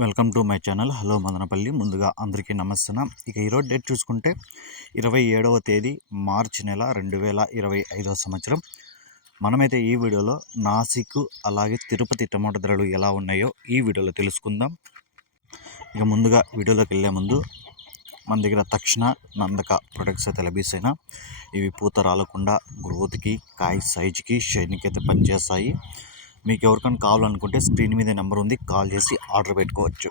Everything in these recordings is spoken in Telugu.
Welcome to my channel. Hello Madanapalle. ముందుగా అందరికీ నమస్తే ఇక ఈరోజు డేట్ చూసుకుంటే ఇరవై ఏడవ తేదీ మార్చి నెల రెండు వేల ఇరవై ఐదవ సంవత్సరం. మనమైతే ఈ వీడియోలో నాసిక్ అలాగే తిరుపతి టమాటో ధరలు ఎలా ఉన్నాయో ఈ వీడియోలో తెలుసుకుందాం. ఇక ముందుగా వీడియోలోకి వెళ్ళే ముందు మన దగ్గర తక్షణ నందక ప్రొడక్ట్స్ అయితే లభిస్తాయినా ఇవి పూత రాలకుండా గ్రోత్కి కాయ సైజుకి షైన్కి అయితే పనిచేస్తాయి. మీకు ఎవరికైనా కావాలనుకుంటే స్క్రీన్ మీద నెంబర్ ఉంది కాల్ చేసి ఆర్డర్ పెట్టుకోవచ్చు.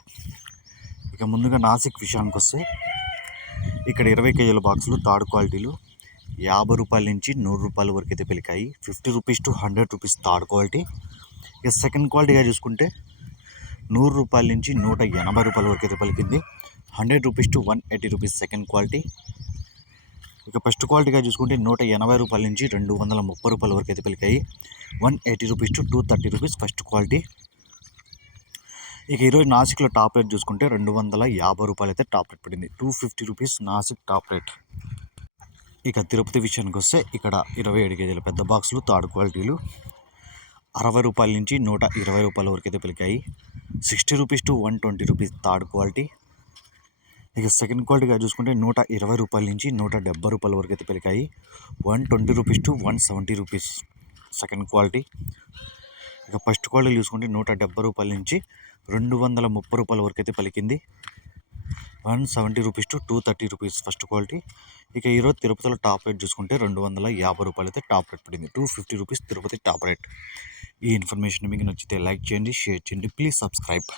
ఇక ముందుగా నాసిక్ విషయానికి వస్తే ఇక్కడ ఇరవై కేజీల బాక్సులు థర్డ్ క్వాలిటీలు యాభై రూపాయల నుంచి నూరు రూపాయల వరకు అయితే పెరిగాయి fifty rupees to hundred rupees third quality. ఇక సెకండ్ క్వాలిటీగా చూసుకుంటే నూరు రూపాయల నుంచి నూట ఎనభై రూపాయల వరకు అయితే పలికింది. Hundred rupees to one eighty rupees second quality. ఇక ఫస్ట్ క్వాలిటీగా చూసుకుంటే నూట ఎనభై రూపాయల నుంచి రెండు వందల ముప్పై రూపాయల వరకు అయితే పలికాయి. One eighty rupees to two thirty rupees first quality. ఇక ఈరోజు నాసిక్లో టాప్ రేట్ చూసుకుంటే రెండు వందల యాభై రూపాయలు అయితే టాప్ రేట్ పడింది. Two fifty rupees Nashik top rate. ఇక తిరుపతి విషయానికి వస్తే ఇక్కడ ఇరవై ఏడు కేజీల పెద్ద బాక్సులు థర్డ్ క్వాలిటీలు. అరవై రూపాయల నుంచి నూట ఇరవై రూపాయల వరకు అయితే పలికాయి. Sixty rupees to one twenty rupees third quality. ఇక సెకండ్ క్వాలిటీగా చూసుకుంటే నూట ఇరవై రూపాయల నుంచి నూట డెబ్బై రూపాయల వరకు అయితే పెరిగాయి one twenty rupees to one seventy rupees second quality. ఇక ఫస్ట్ క్వాలిటీ చూసుకుంటే నూట డెబ్బై రూపాయల నుంచి రెండు వందల ముప్పై రూపాయల వరకు అయితే పలికింది. One seventy rupees to two thirty rupees first quality. ఇక ఈరోజు తిరుపతిలో టాప్ రేట్ చూసుకుంటే రెండు వందల యాభై రూపాయలు అయితే టాప్ రేట్ పడింది. Two fifty rupees Tirupati top rate. ఈ ఇన్ఫర్మేషన్ మీకు నచ్చితే లైక్ చేయండి షేర్ చేయండి ప్లీజ్ సబ్స్క్రైబ్.